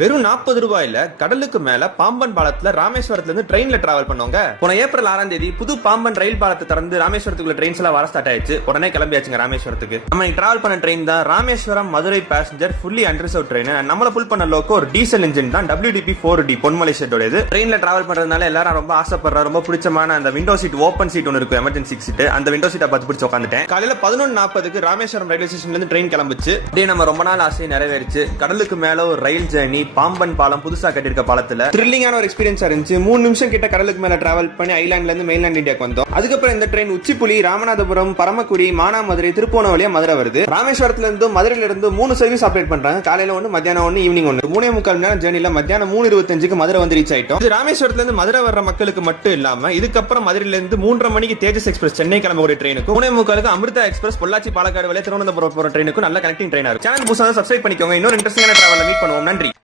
வெறும் 40 ரூபாயில கடலுக்கு மேல பாம்பன் பாலத்துல ராமேஸ்வரத்துல இருந்து ட்ரெயின்ல டிராவல் பண்ணுவாங்க. போன ஏப்ரல் 6ஆம் தேதி புது பாம்பன் ரயில் பாலத்தை திறந்து ராமேஸ்வரத்துக்குள்ள ட்ரெயின்ஸ் எல்லாம் வர ஸ்டார்ட் ஆயிடுச்சு. உடனே கிளம்பியாச்சுங்க ராமேஸ்வரத்துக்கு. நம்ம டிராவல் பண்ண ட்ரெயின் தான் Rameswaram Madurai passenger fully unreserved train. நம்மள புல் பண்ண லோக்கோ ஒரு டீசல் இன்ஜின் தான் WDP-4D பொன்மலை ஷெட்டோட இது. ட்ரெயின்ல டிராவல் பண்றதுனால எல்லாரும் ரொம்ப ஆசைப்படுற ரொம்ப பிடிச்சமான அந்த விண்டோ சீட் ஓப்பன் சீட் ஒன்று இருக்கும், எமர்ஜென்சி சீட். அந்த விண்டோ சீட்டை பார்த்து பிடிச்சு உட்காந்துட்டேன். காலையில 11:40க்கு ராமேஸ்வரம் ரயில்வே ஸ்டேஷன்ல இருந்து ட்ரெயின் கிளம்பிச்சு. அப்படியே நம்ம ரொம்ப நாள் ஆசையை நிறைவேறிச்சு. கடலுக்கு மேல ஒரு ரயில் ஜர்னி, பாம்பன் பாலம் புதுசா கட்டிருக்க பாலத்துல த்ரில்லிங்கான ஒரு எக்ஸ்பீரியன்ஸ் இருந்துச்சு. 3 நிமிஷம் கிட்ட கடலுக்கு மேல டிராவல் பண்ணி ஐலாண்ட்ல இருந்து மெயின்லாண்ட் இந்தியாக்கு வந்தோம். அதுக்கப்புறம் இந்த ட்ரெயின் உச்சிப்புலி, ராமநாதபுரம், பரமக்குடி, மானாமதுரை, திருப்போணம் வழியா மதுரை வருது. ராமேஸ்வரத்துல இருந்து மதுரையில இருந்து 3 சர்வீஸ் ஆப்ரேட் பண்றாங்க. காலையில 1, மத்தியானம் 1, ஈவினிங் 1. 3.25 மணி நேரம் ஜர்னில மத்தியானம் 3:25க்கு மதுரை வந்து ரீச் ஆயிட்டோம். இது ராமேஸ்வரத்துல இருந்து மதுரை வர்ற மக்களுக்கு மட்டும் இல்லாம இதுக்கப்புறம் மதுரையில இருந்து 3:30 மணிக்கு தேஜஸ் எக்ஸ்பிரஸ் சென்னை கிளம்பக்கூடிய ட்ரெயினுக்கும் 3:45க்கு அமிர்தா எக்ஸ்பிரஸ் பொள்ளாச்சி பாலக்காடு வழியா திருவனந்தபுரம் போற ட்ரெயினுக்கும் நல்ல கனெக்டிங் ட்ரெயின் இருக்கு. சேனல் புதுசா சப்ஸ்கிரைப் பண்ணிக்கோங்க. இன்னொரு இன்ட்ரெஸ்டிங்கான டிராவல்ல மீட் பண்ணுவோம். நன்றி.